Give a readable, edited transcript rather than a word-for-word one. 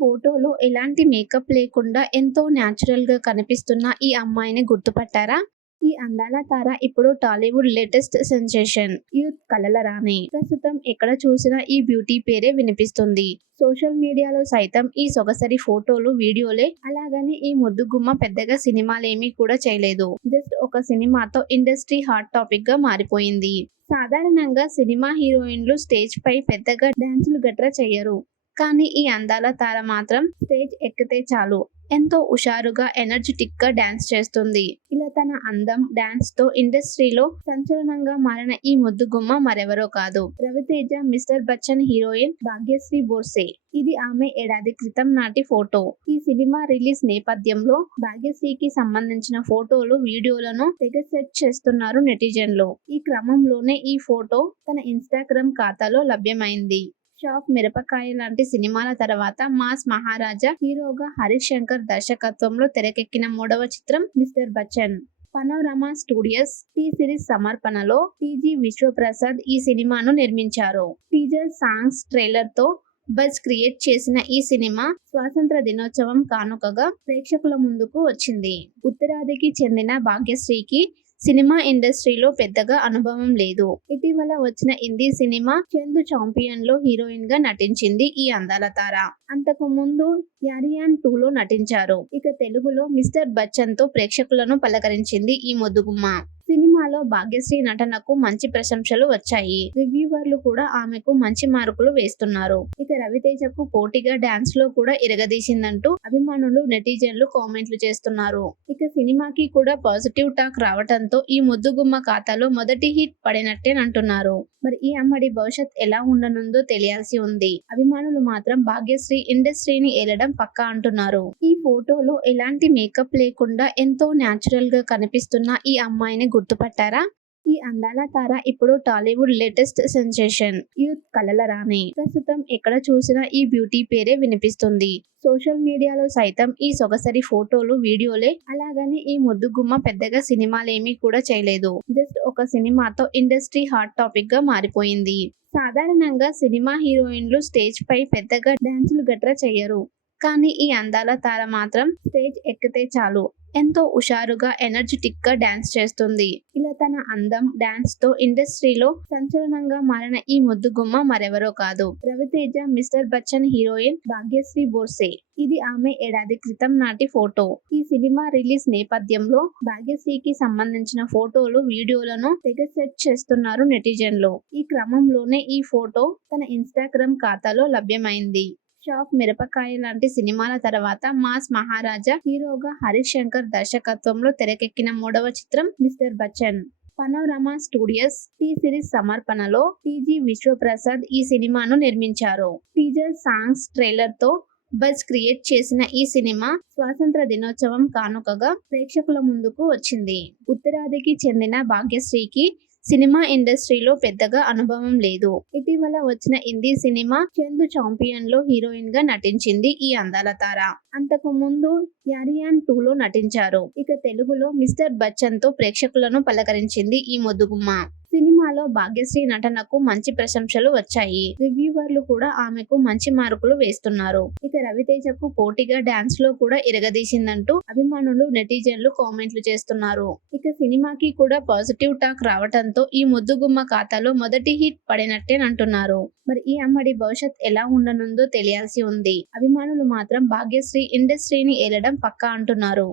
ఫోటోలో ఎలాంటి మేకప్ లేకుండా ఎంతో న్యాచురల్‌గా కనిపిస్తున్న ఈ అమ్మాయిని గుర్తుపట్టారా? ఈ అందాల తార ఇప్పుడు టాలీవుడ్ లేటెస్ట్ సెన్సేషన్. యూత్ కలల రాణి. ప్రస్తుతం ఎక్కడ చూసినా ఈ బ్యూటీ పేరే వినిపిస్తుంది. సోషల్ మీడియాలో సైతం ఈ సొగసరి ఫోటోలు, వీడియోలే. అలాగని ఈ ముద్దుగుమ్మ పెద్దగా సినిమాలేమీ కూడా చేయలేదు. జస్ట్ ఒక సినిమాతో ఇండస్ట్రీ హాట్ టాపిక్ గా మారిపోయింది. సాధారణంగా సినిమా హీరోయిన్లు స్టేజ్ పై పెద్దగా డాన్సులు గట్రా చెయ్యరు. కానీ ఈ అందాల తార మాత్రం స్టేజ్ ఎక్కితే చాలు ఎంతో హుషారుగా, ఎనర్జిటిక్ గా డాన్స్ చేస్తుంది. ఇలా తన అందం, డాన్స్ తో ఇండస్ట్రీలో సంచలనంగా మారిన ఈ ముద్దుగుమ్మ మరెవరో కాదు, రవితేజ మిస్టర్ బచ్చన్ హీరోయిన్ భాగ్యశ్రీ బోర్సే. ఇది ఆమె ఏడాది క్రితం నాటి ఫోటో. ఈ సినిమా రిలీజ్ నేపథ్యంలో భాగ్యశ్రీకి సంబంధించిన ఫోటోలు, వీడియోలను తెగ సెట్ చేస్తున్నారు నెటిజన్లు. ఈ క్రమంలోనే ఈ ఫోటో తన ఇన్స్టాగ్రామ్ ఖాతాలో లభ్యమైంది. షాక్, మిరపకాయ లాంటి సినిమాల తర్వాత మాస్ మహారాజా హీరోగా హరీష్ శంకర్ దర్శకత్వంలో తెరకెక్కిన మూడవ చిత్రం Mr Bachchan. Panorama studios T series సమర్పణలో టీజీ విశ్వప్రసాద్ ఈ సినిమాను నిర్మించారు. టీజర్, సాంగ్స్, ట్రైలర్ తో బజ్ క్రియేట్ చేసిన ఈ సినిమా స్వాతంత్ర దినోత్సవం కానుకగా ప్రేక్షకుల ముందుకు వచ్చింది. ఉత్తరాదికి చెందిన భాగ్యశ్రీకి సినిమా ఇండస్ట్రీలో పెద్దగా అనుభవం లేదు. ఇటీవల వచ్చిన హిందీ సినిమా చందు చాంపియన్ లో హీరోయిన్ గా నటించింది ఈ అందాల తార. అంతకు ముందు యారియాన్ 2లో నటించారు. ఇక తెలుగులో మిస్టర్ బచ్చన్ తో ప్రేక్షకులను పలకరించింది ఈ ముద్దుగుమ్మ. సినిమాలో భాగ్యశ్రీ నటనకు మంచి ప్రశంసలు వచ్చాయి. రివ్యూవర్లు కూడా ఆమెకు మంచి మార్కులు వేస్తున్నారు. ఇక రవితేజకు పోటీగా డాన్స్ లో కూడా ఇరగదీసిందంటూ అభిమానులు, నెటిజన్లు కామెంట్లు చేస్తున్నారు. ఇక సినిమాకి కూడా పాజిటివ్ టాక్ రావటంతో ఈ ముద్దుగుమ్మ ఖాతాలో మొదటి హిట్ పడినట్టేనంటున్నారు. మరి ఈ అమ్మడి భవిష్యత్ ఎలా ఉండనుందో తెలియాల్సి ఉంది. అభిమానులు మాత్రం భాగ్యశ్రీ ఇండస్ట్రీని ఏలడం పక్కా అంటున్నారు. ఈ ఫోటోలో ఎలాంటి మేకప్ లేకుండా ఎంతో న్యాచురల్ గా కనిపిస్తున్న ఈ అమ్మాయిని గుర్తుపట్టారా? ఈ అందాల తార ఇప్పుడు టాలీవుడ్ లేటెస్ట్ సెన్సేషన్. యూత్ కలల రాణి. ప్రస్తుతం ఎక్కడ చూసినా ఈ బ్యూటీ పేరే వినిపిస్తుంది. సోషల్ మీడియాలో సైతం ఈ సొగసరి ఫోటోలు, వీడియోలే. అలాగని ఈ ముద్దుగుమ్మ పెద్దగా సినిమాలేమీ కూడా చేయలేదు. జస్ట్ ఒక సినిమాతో ఇండస్ట్రీ హాట్ టాపిక్ గా మారిపోయింది. సాధారణంగా సినిమా హీరోయిన్లు స్టేజ్ పై పెద్దగా డాన్సులు గట్రా చెయ్యరు. కానీ ఈ అందాల తార మాత్రం స్టేజ్ ఎక్కితే చాలు ఎంతో హుషారుగా, ఎనర్జిటిక్ గా డాన్స్ చేస్తుంది. ఇలా తన అందం, డాన్స్ తో ఇండస్ట్రీలో సంచలనంగా మారిన ఈ ముద్దుగుమ్మ మరెవరో కాదు, రవితేజ మిస్టర్ బచ్చన్ హీరోయిన్ భాగ్యశ్రీ బోర్సే. ఇది ఆమె ఏడాది క్రితం నాటి ఫోటో. ఈ సినిమా రిలీజ్ నేపథ్యంలో భాగ్యశ్రీకి సంబంధించిన ఫోటోలు, వీడియోలను తెగ సెట్ చేస్తున్నారు నెటిజన్లు. ఈ క్రమంలోనే ఈ ఫోటో తన ఇన్స్టాగ్రామ్ ఖాతాలో లభ్యమైంది. షాక్, మిరపకాయ లాంటి సినిమాల తర్వాత మాస్ మహారాజా హీరోగా హరీష్ శంకర్ దర్శకత్వంలో తెరకెక్కిన మూడవ చిత్రం Mr Bachchan. Panorama studios T series సమర్పణలో టీజీ విశ్వప్రసాద్ ఈ సినిమాను నిర్మించారు. టీజర్, సాంగ్స్, ట్రైలర్ తో బజ్ క్రియేట్ చేసిన ఈ సినిమా స్వాతంత్ర దినోత్సవం కానుకగా ప్రేక్షకుల ముందుకు వచ్చింది. ఉత్తరాదికి చెందిన భాగ్యశ్రీకి సినిమా ఇండస్ట్రీలో పెద్దగా అనుభవం లేదు. ఇటీవల వచ్చిన హిందీ సినిమా చందు చాంపియన్ లో హీరోయిన్ గా నటించింది ఈ అందాల తార. అంతకు ముందు యారియాన్ 2లో నటించారు. ఇక తెలుగులో మిస్టర్ బచ్చన్ తో ప్రేక్షకులను పలకరించింది ఈ ముద్దుగుమ్మ. సినిమాలో భాగ్యశ్రీ నటనకు మంచి ప్రశంసలు వచ్చాయి. రివ్యూవర్లు కూడా ఆమెకు మంచి మార్కులు వేస్తున్నారు. ఇక రవితేజకు పోటీగా డాన్స్ లో కూడా ఇరగదీసిందంటూ అభిమానులు, నెటిజన్లు కామెంట్లు చేస్తున్నారు. ఇక సినిమాకి కూడా పాజిటివ్ టాక్ రావటంతో ఈ ముద్దుగుమ్మ ఖాతాలో మొదటి హిట్ పడినట్టేనంటున్నారు. మరి ఈ అమ్మడి భవిష్యత్ ఎలా ఉండనుందో తెలియాల్సి ఉంది. అభిమానులు మాత్రం భాగ్యశ్రీ ఇండస్ట్రీని ఏలడం పక్కా అంటున్నారు.